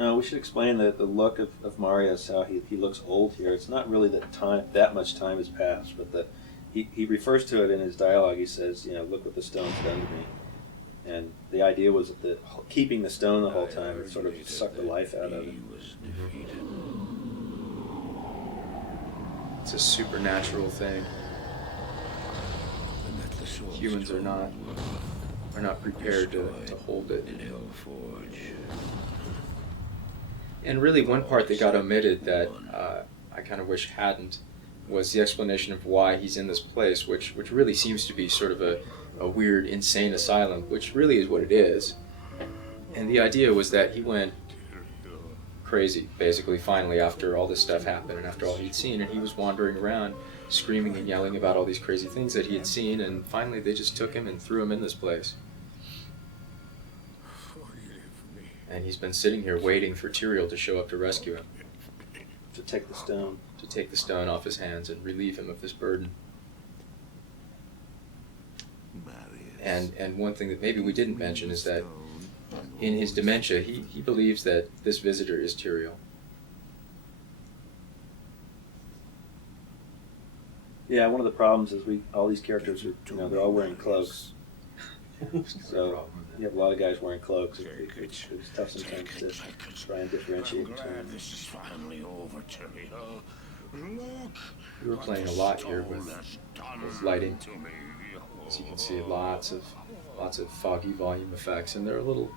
We should explain the look of Marius, how he looks old here. It's not really that much time has passed, but that he refers to it in his dialogue. He says, look what the stone's done to me. And the idea was that keeping the stone the whole time would sort of suck the life out of it. It's a supernatural thing. Humans are not prepared to hold it. And really, one part that got omitted that I kind of wish hadn't was the explanation of why he's in this place, which really seems to be sort of a weird, insane asylum, which really is what it is. And the idea was that he went crazy, basically, finally, after all this stuff happened and after all he'd seen, and he was wandering around screaming and yelling about all these crazy things that he had seen, and finally they just took him and threw him in this place. And he's been sitting here waiting for Tyrael to show up to rescue him. To take the stone. To take the stone off his hands and relieve him of this burden. And one thing that maybe we didn't mention is that in his dementia, he believes that this visitor is Tyrael. Yeah, one of the problems is all these characters are, they're all wearing cloaks. So you have a lot of guys wearing cloaks. It's tough sometimes to try and differentiate between them. This is finally over, Tyrael. Look. We were playing a lot here with lighting. As you can see, lots of foggy volume effects, and there are little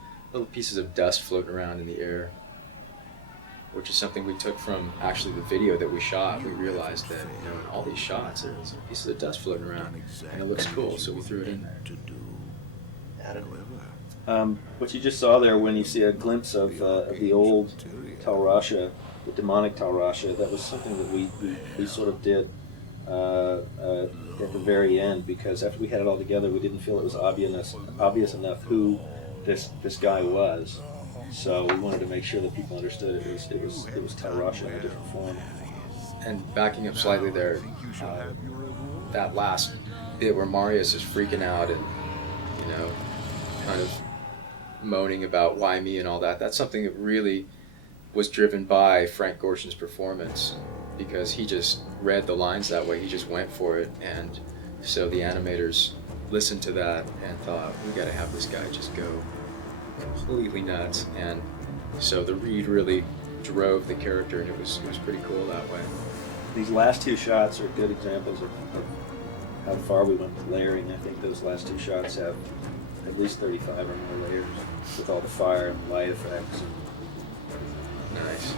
pieces of dust floating around in the air, which is something we took from actually the video that we shot. We realized that in all these shots there's pieces of dust floating around, and it looks cool, so we threw it in there. What you just saw there, when you see a glimpse of the old Talrasha, the demonic Talrasha, that was something that we sort of did at the very end, because after we had it all together, we didn't feel it was obvious enough who this guy was. So we wanted to make sure that people understood it was Talrasha in a different form. And backing up slightly there, that last bit where Marius is freaking out and kind of moaning about why me and all that, that's something that really was driven by Frank Gorshin's performance, because he just read the lines that way. He just went for it, and so the animators listened to that and thought, we got to have this guy just go completely nuts. And so the read really drove the character, and it was pretty cool that way. These last two shots are good examples of how far we went with layering. I think those last two shots have at least 35 or more layers with all the fire and light effects. Nice.